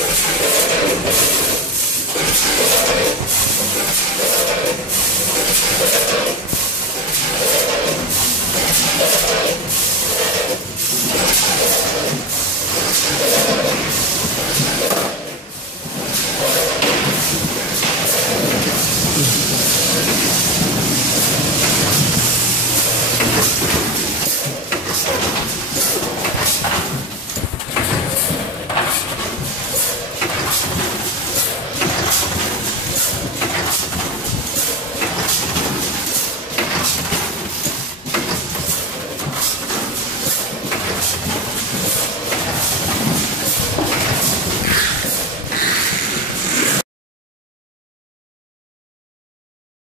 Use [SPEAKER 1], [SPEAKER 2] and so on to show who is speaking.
[SPEAKER 1] Thank you.